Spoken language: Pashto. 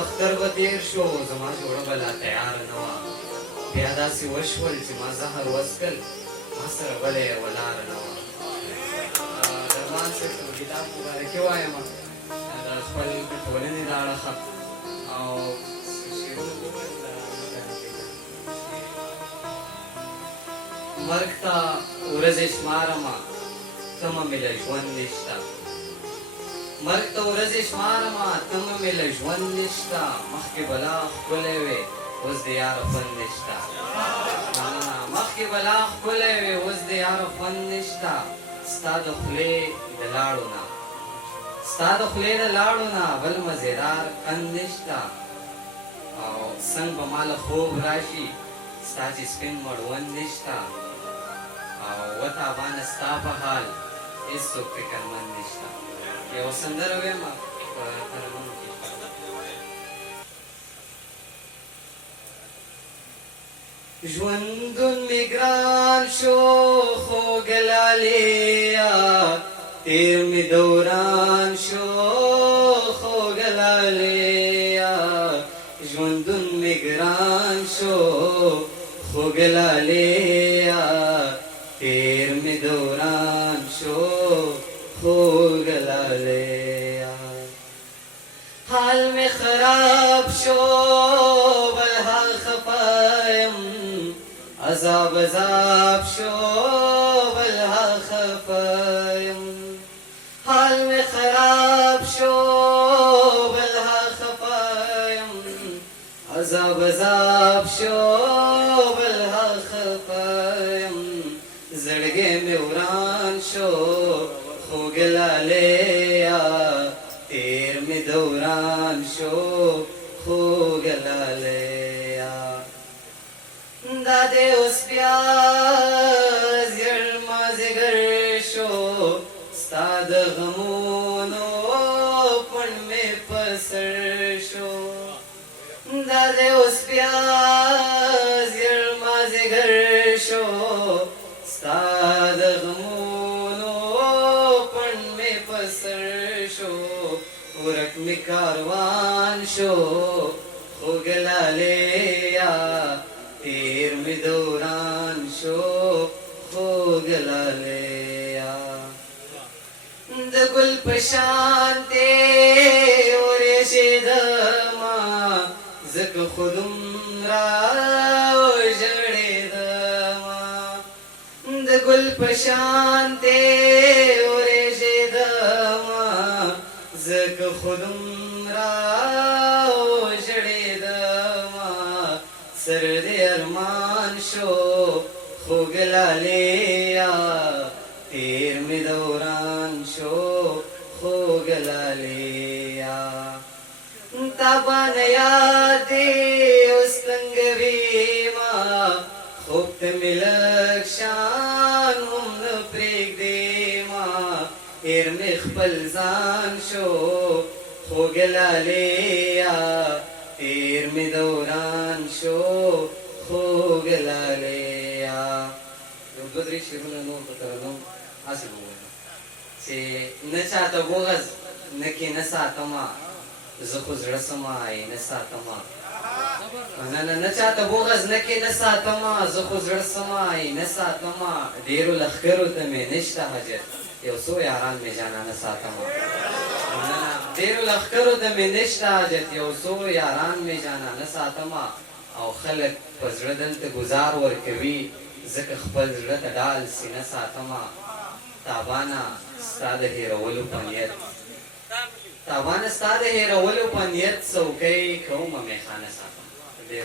اختر به تېر شو زما جوړه به لا تیاره نه وه بیا داسې وشول چې ما زهر وڅکل ما سره بله یوه لاره نه وه درمان صاحب ته کتاب مبارکي وایم د خپل ټولنې د اړخه او مرګ ته ورځې شمارمه تمه مې له ژوند نشته مرګ ته ورځې شمارمه تمه مې له ژوند نشته مخکې به لا ښکلی وې اوس د یاره خوند نشته مخکې به لا ښکلی وې اوس د یاره خوند نشته ستا د خولې د لاړو نه ستا د خولې د لاړو نه بل مزېدار کند نشته او څنګ به ما له خوب راشي ستا چې سپین مړوند نشته او وتابانه ستا په حال هېڅوک فکرمند نشته یوه سندره ویمه په ترنم کې ژوندون مې ګران شو خوږ لالیا تېر مې دوران شو خوږ لالیا ژوندون مې ګران شو خوږ لالیا تېر مې دوران شو خوږ لالیا حال مې خراب شو بل حال خفایم عذاب عذاب شو بل حال خفایم حال مې خراب شو بل حال خفایم عذاب عذاب شو بل حال خفایم زړګی مې وران شو خوږ لالیا تېر مې دوران شو خوږ لالیا دا دې اوس بیا زیړ مازدیګر شو ستا د غمونو پڼ مې په سر شو دا دې اوس بیا زیړ مازدیګر شو ستا د غمونو پڼ مې په سر شو ورک مې کاروان شو خوږ لالیا تېر مې دوران شو خوږ لالیا د ګل په شان دې ورېښېدمه ځکه خو دومره وژړېدمه د ګل په شان دې ورېښېدمه ځکه خو دومره وژړېدمه سر دې ارمان شو خوږ لالیا تېر مې دوران شو خوږ لالیا تابانه یاد دې اوس تنګویمه خوب ته مې لږ شان هم نه پرېږدېمه هېر مې خپل ځان شو خوږ لالیا تېر مې دوران شو خوږ لالیا یو دوه درې شعرونه نور په ترنم هسې به ووایم چې نه چاته بغز نه کینه ساتمه زه خو زړه سمه نه ساتمه نه چاته بغز نه کینه ساتمه زه خو زړه سمه نه ساتمه ډېرو لښکرو ته مې نشته حاجت یو څو یاران مې جانانه ساتمه ډېرو لښکرو ته مې نشته حاجت یو څو یاران مې جانانه ساتمه او خلک په زړه دلته ګزار ورکوي ځکه خپل زړه ته ډال سینه ساتمه تابانه ستا د هېرولو په نیت تابانه ستا د هېرولو په نیت څوکۍ کومه میخانه ساتمه ډېر